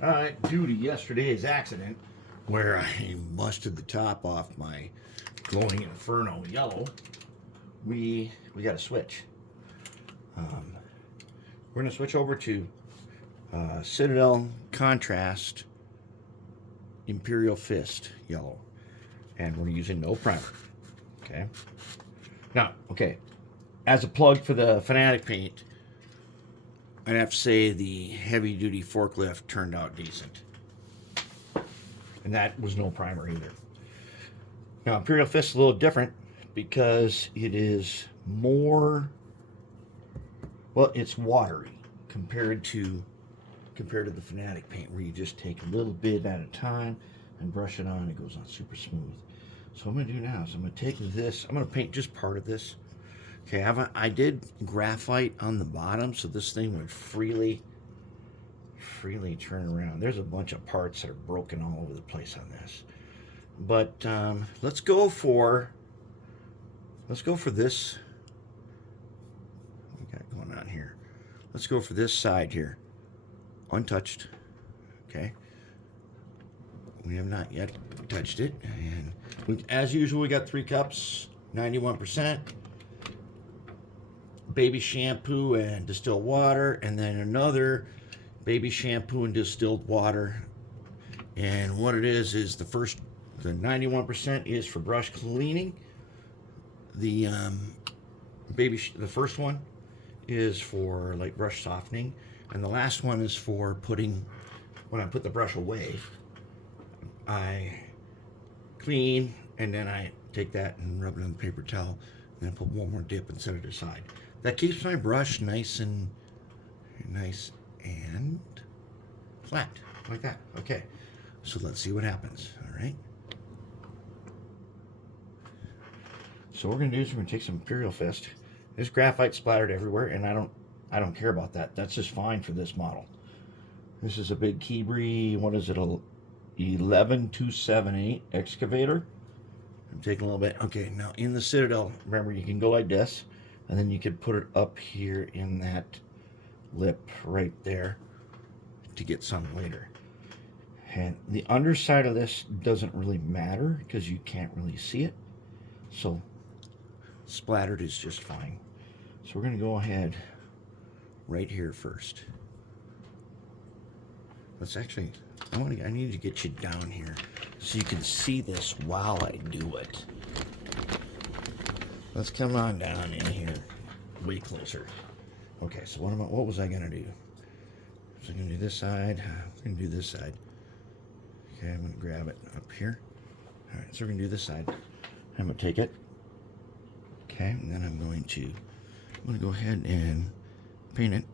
Due to yesterday's accident, where I busted the top off my glowing inferno yellow, we got to switch. We're going to switch over to Citadel Contrast Imperial Fist yellow, and we're using no primer. Okay. Now, okay, as a plug for the Fanatic paint, I'd have to say the heavy-duty forklift turned out decent. And that was no primer either. Now, Imperial Fist is a little different because it is more, well, it's watery compared to the Fanatic paint, where you just take a little bit at a time and brush it on. It goes on super smooth. So what I'm going to do now is I'm going to take this, I'm going to paint just part of this. Okay, I did graphite on the bottom, so this thing would freely turn around. There's a bunch of parts that are broken all over the place on this. But let's go for this. What we got going on here? Let's go for this side here, untouched. Okay, we have not yet touched it, and as usual, we got 3 cups, 91%. Baby shampoo and distilled water, and then another baby shampoo and distilled water. And what it is the 91% is for brush cleaning. The first one is for like brush softening, and the last one is for putting, when I put the brush away, I clean, and then I take that and rub it on the paper towel, and then put one more dip and set it aside. That keeps my brush nice and flat, like that. Okay, so let's see what happens. All right. So what we're gonna do is we're gonna take some Imperial Fist. There's graphite splattered everywhere, and I don't care about that. That's just fine for this model. This is a big Kibri, what is it, 11278 excavator. I'm taking a little bit. Okay, now in the Citadel, remember, you can go like this, and then you can put it up here in that lip right there to get some later. And the underside of this doesn't really matter because you can't really see it. So splattered is just fine. So we're going to go ahead right here first. Let's actually, I need to get you down here so you can see this while I do it. Let's come on down in here, way closer. Okay, so what was I gonna do? Was I gonna do this side? I'm gonna do this side. Okay, I'm gonna grab it up here. All right, so we're gonna do this side. I'm gonna take it. Okay, and then I'm gonna go ahead and paint it.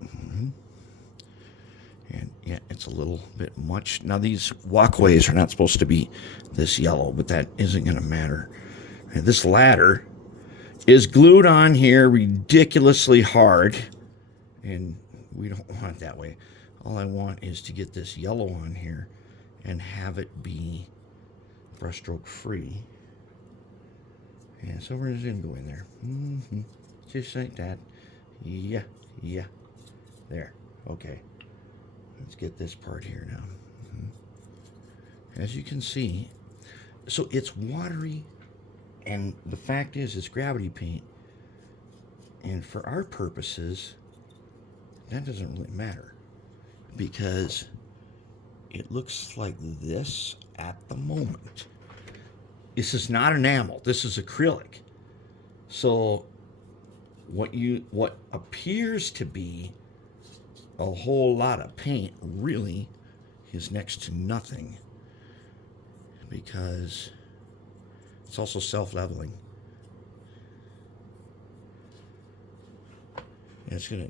And yeah, it's a little bit much. Now these walkways are not supposed to be this yellow, but that isn't gonna matter. And this ladder is glued on here ridiculously hard, and we don't want it that way. All I want is to get this yellow on here and have it be brushstroke free. And so we're just gonna go in there, just like that. Yeah, there. Okay, let's get this part here now. As you can see, so it's watery. And the fact is, it's gravity paint. And for our purposes, that doesn't really matter, because it looks like this at the moment. This is not enamel. This is acrylic. So what appears to be a whole lot of paint really is next to nothing, because it's also self-leveling. And it's gonna,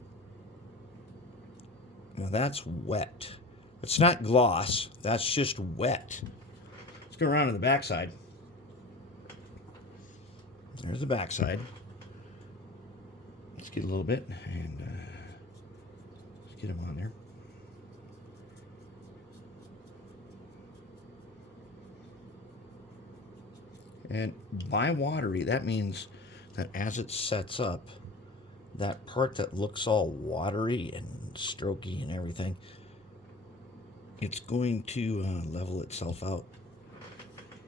now that's wet. It's not gloss, that's just wet. Let's go around to the backside. There's the backside. Let's get a little bit, and let's get them on there. And by watery, that means that as it sets up, that part that looks all watery and strokey and everything it's going to level itself out.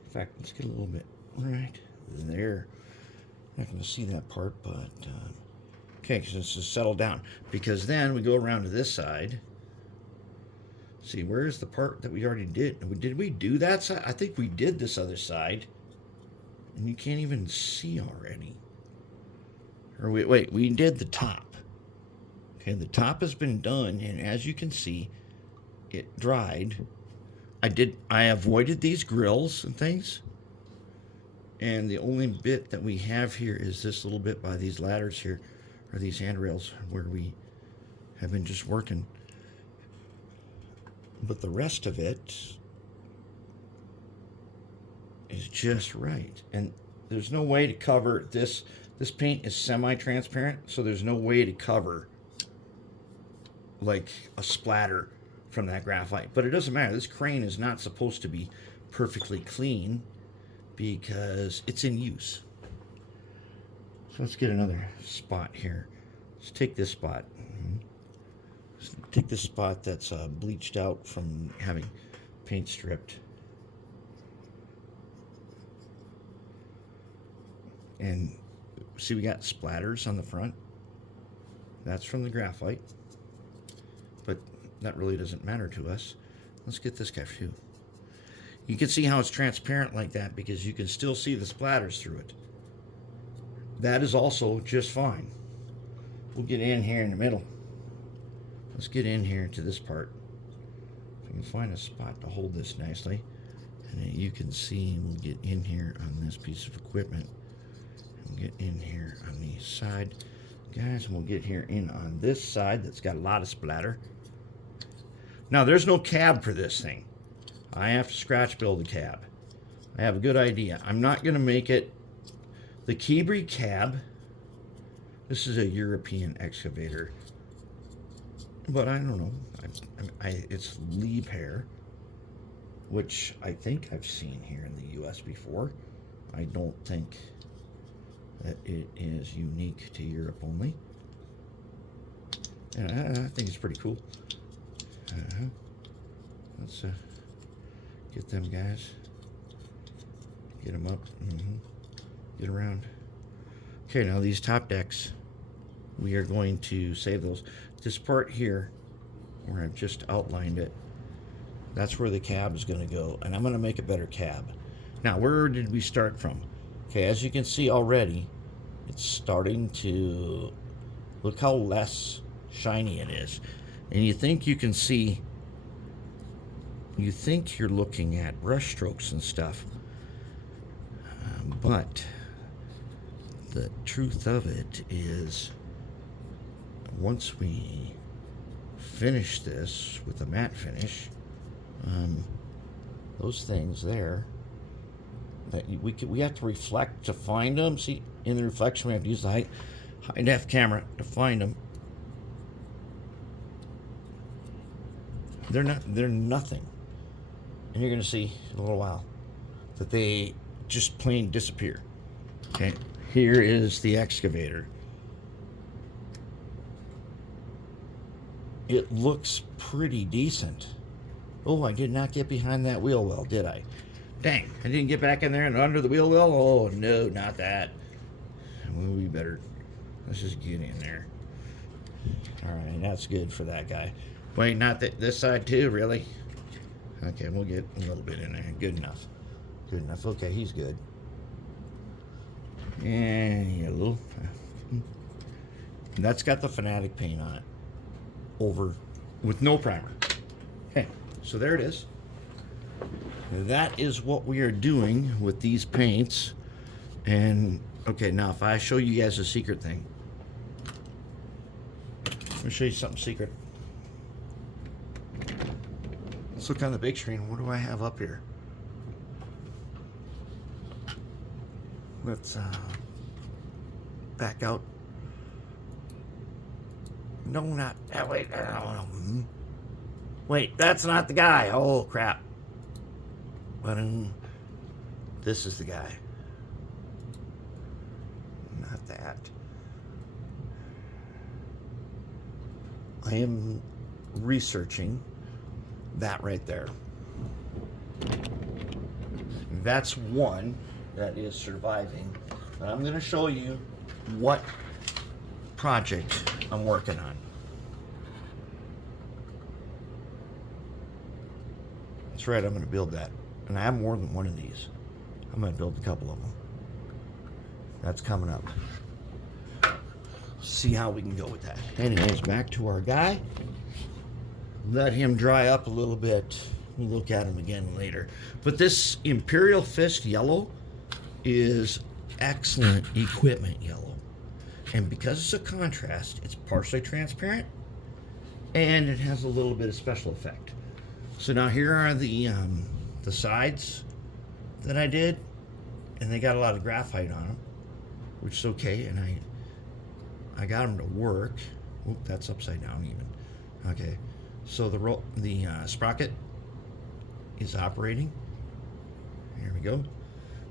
In fact, let's get a little bit right there. Not going to see that part, but okay, so let's just settle down, because then we go around to this side. See, where's the part that we already did? Did we do that side? I think we did this other side, and you can't even see already. Or wait, we did the top. Okay, the top has been done, and as you can see, it dried. I avoided these grills and things, and the only bit that we have here is this little bit by these ladders here, or these handrails, where we have been just working. But the rest of it is just right, and there's no way to cover this. This paint is semi-transparent, so there's no way to cover like a splatter from that graphite. But it doesn't matter. This crane is not supposed to be perfectly clean because it's in use. So let's get another spot here. Let's take this spot. Let's take this spot that's bleached out from having paint stripped. And see, we got splatters on the front. That's from the graphite. But that really doesn't matter to us. Let's get this guy too. You can see how it's transparent like that because you can still see the splatters through it. That is also just fine. We'll get in here in the middle. Let's get in here to this part. If we can find a spot to hold this nicely. And then you can see, we'll get in here on this piece of equipment. And get in here on the side. Guys, and we'll get here in on this side that's got a lot of splatter. Now, there's no cab for this thing. I have to scratch build a cab. I have a good idea. I'm not going to make it the Kibri cab. This is a European excavator. But I don't know. It's Liebherr, which I think I've seen here in the U.S. before. I don't think that it is unique to Europe only. And I think it's pretty cool. Let's get them guys. Get them up. Get around. Okay, now these top decks, we are going to save those. This part here, where I've just outlined it, that's where the cab is going to go. And I'm going to make a better cab. Now, where did we start from? Okay, as you can see already, it's starting to look how less shiny it is. And you think you can see, you think you're looking at brush strokes and stuff. But the truth of it is, once we finish this with a matte finish, those things there, that we have to reflect to find them. See, in the reflection, we have to use the high def camera to find them. They're nothing. And you're going to see in a little while that they just plain disappear. Okay, here is the excavator. It looks pretty decent. Oh, I did not get behind that wheel well, did I? Dang, I didn't get back in there and under the wheel well? Oh, no, not that. Well, we better, let's just get in there. All right, that's good for that guy. Wait, not this side too, really? Okay, we'll get a little bit in there. Good enough. Good enough. Okay, he's good. And yellow. That's got the Fanatic paint on it. Over with no primer. Okay, so there it is. That is what we are doing with these paints. And okay, now if I show you guys a secret thing, let me show you something secret. Let's look on the big screen. What do I have up here? Let's back out. No, not that way. Wait, that's not the guy. Oh, crap. But this is the guy. Not that. I am researching that right there. That's one that is surviving. But I'm going to show you what project I'm working on. That's right, I'm going to build that. And I have more than one of these. I'm going to build a couple of them. That's coming up. See how we can go with that. Anyways, back to our guy. Let him dry up a little bit. We'll look at him again later. But this Imperial Fist yellow is excellent equipment yellow. And because it's a contrast, it's partially transparent and it has a little bit of special effect. So now here are the sides that I did, and they got a lot of graphite on them, which is okay, and I got them to work. Oop, that's upside down even. Okay, so the sprocket is operating. Here we go.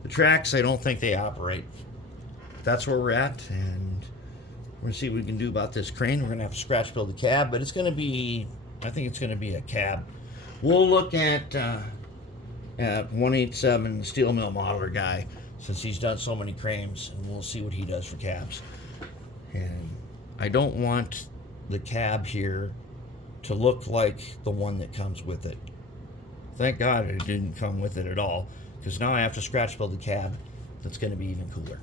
The tracks, I don't think they operate. That's where we're at, and we're gonna see what we can do about this crane. We're gonna have to scratch build the cab, but it's gonna be, I think it's gonna be a cab. We'll look at 187 steel mill modeler guy, since he's done so many cranes, and we'll see what he does for cabs. And I don't want the cab here to look like the one that comes with it. Thank God it didn't come with it at all, because now I have to scratch build the cab. That's going to be even cooler.